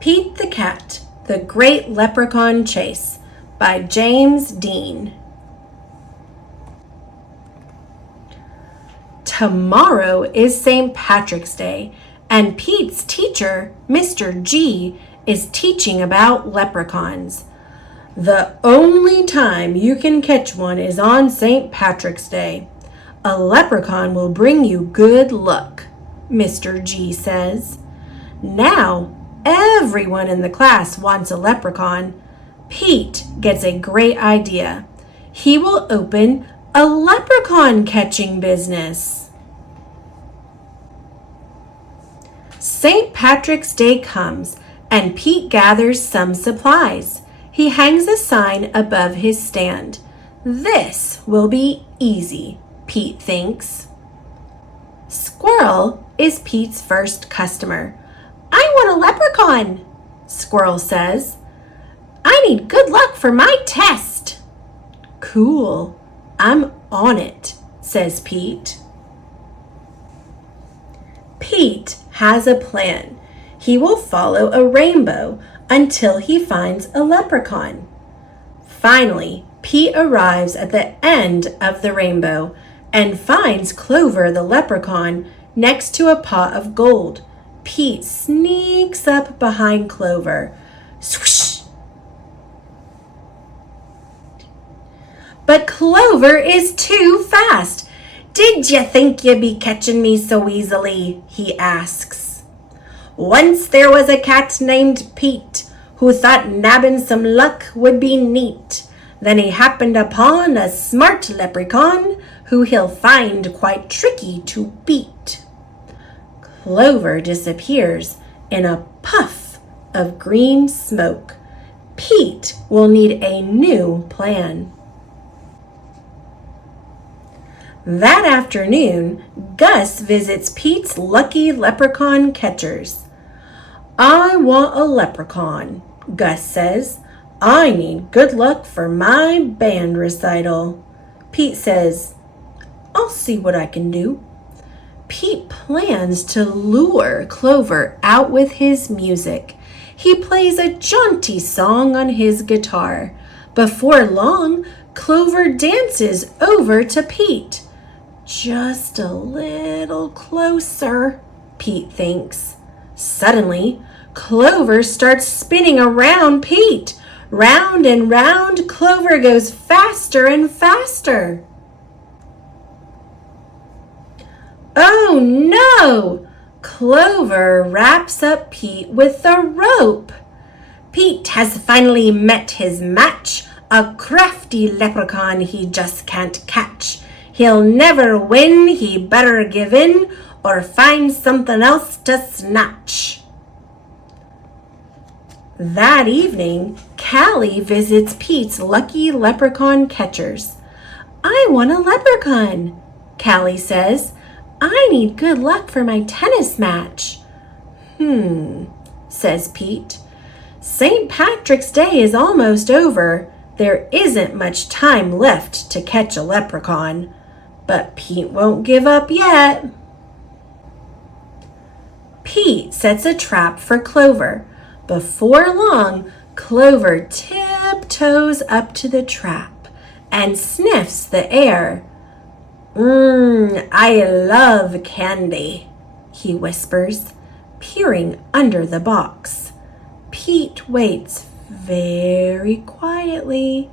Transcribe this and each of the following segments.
Pete the Cat, The Great Leprechaun Chase by James Dean. Tomorrow is St. Patrick's Day, and Pete's teacher, Mr. G, is teaching about leprechauns. The only time you can catch one is on St. Patrick's Day. A leprechaun will bring you good luck, Mr. G says. Now, everyone in the class wants a leprechaun. Pete gets a great idea. He will open a leprechaun catching business. St. Patrick's Day comes, and Pete gathers some supplies. He hangs a sign above his stand. This will be easy, Pete thinks. Squirrel is Pete's first customer. I want a leprechaun, Squirrel says. I need good luck for my test. Cool, I'm on it, says Pete. Pete has a plan. He will follow a rainbow until he finds a leprechaun. Finally, Pete arrives at the end of the rainbow and finds Clover the leprechaun next to a pot of gold. Pete sneaks up behind Clover. Swoosh! But Clover is too fast. Did you think you'd be catching me so easily? He asks. Once there was a cat named Pete who thought nabbing some luck would be neat. Then he happened upon a smart leprechaun who he'll find quite tricky to beat. Clover disappears in a puff of green smoke. Pete will need a new plan. That afternoon, Gus visits Pete's lucky leprechaun catchers. I want a leprechaun, Gus says. I need good luck for my band recital. Pete says, I'll see what I can do. Pete plans to lure Clover out with his music. He plays a jaunty song on his guitar. Before long, Clover dances over to Pete. Just a little closer, Pete thinks. Suddenly, Clover starts spinning around Pete. Round and round, Clover goes faster and faster. Oh no! Clover wraps up Pete with a rope. Pete has finally met his match, a crafty leprechaun he just can't catch. He'll never win, he better give in or find something else to snatch. That evening, Callie visits Pete's lucky leprechaun catchers. I want a leprechaun, Callie says. I need good luck for my tennis match. Says Pete. St. Patrick's Day is almost over. There isn't much time left to catch a leprechaun. But Pete won't give up yet. Pete sets a trap for Clover. Before long, Clover tiptoes up to the trap and sniffs the air. I love candy, he whispers, peering under the box. Pete waits very quietly.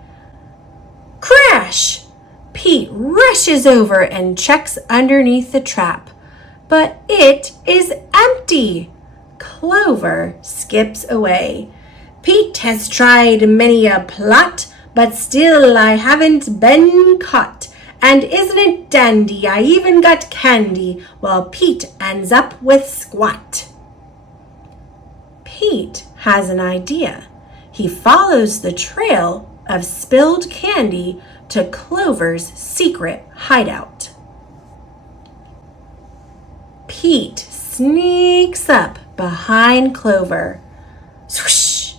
Crash! Pete rushes over and checks underneath the trap, but it is empty. Clover skips away. Pete has tried many a plot, but still I haven't been caught. And isn't it dandy, I even got candy, while Pete ends up with squat. Pete has an idea. He follows the trail of spilled candy to Clover's secret hideout. Pete sneaks up behind Clover. Swoosh!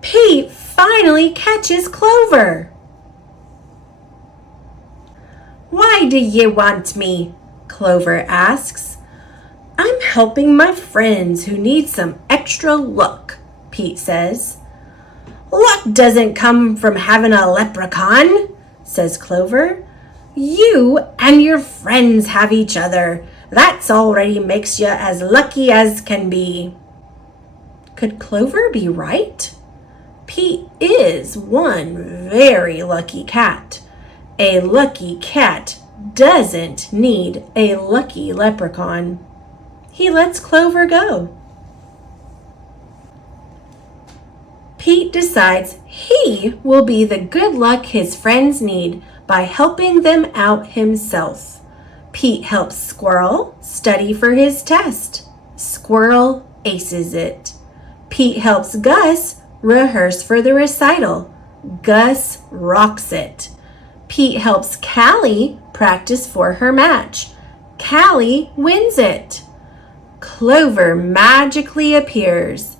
Pete finally catches Clover. Why do you want me? Clover asks. I'm helping my friends who need some extra extra luck, Pete says. Luck doesn't come from having a leprechaun, says Clover. You and your friends have each other. That's already makes you as lucky as can be. Could Clover be right? Pete is one very lucky cat. A lucky cat doesn't need a lucky leprechaun. He lets Clover go. Pete decides he will be the good luck his friends need by helping them out himself. Pete helps Squirrel study for his test. Squirrel aces it. Pete helps Gus rehearse for the recital. Gus rocks it. Pete helps Callie practice for her match. Callie wins it. Clover magically appears.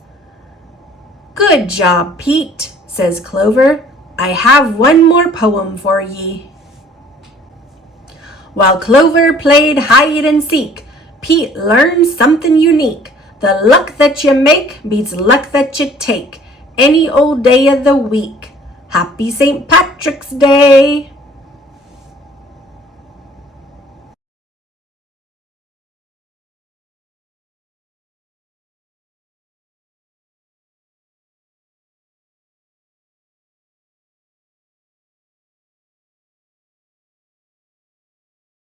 Good job, Pete, says Clover. I have one more poem for ye. While Clover played hide and seek, Pete learned something unique. The luck that you make beats luck that you take any old day of the week. Happy St. Patrick's Day!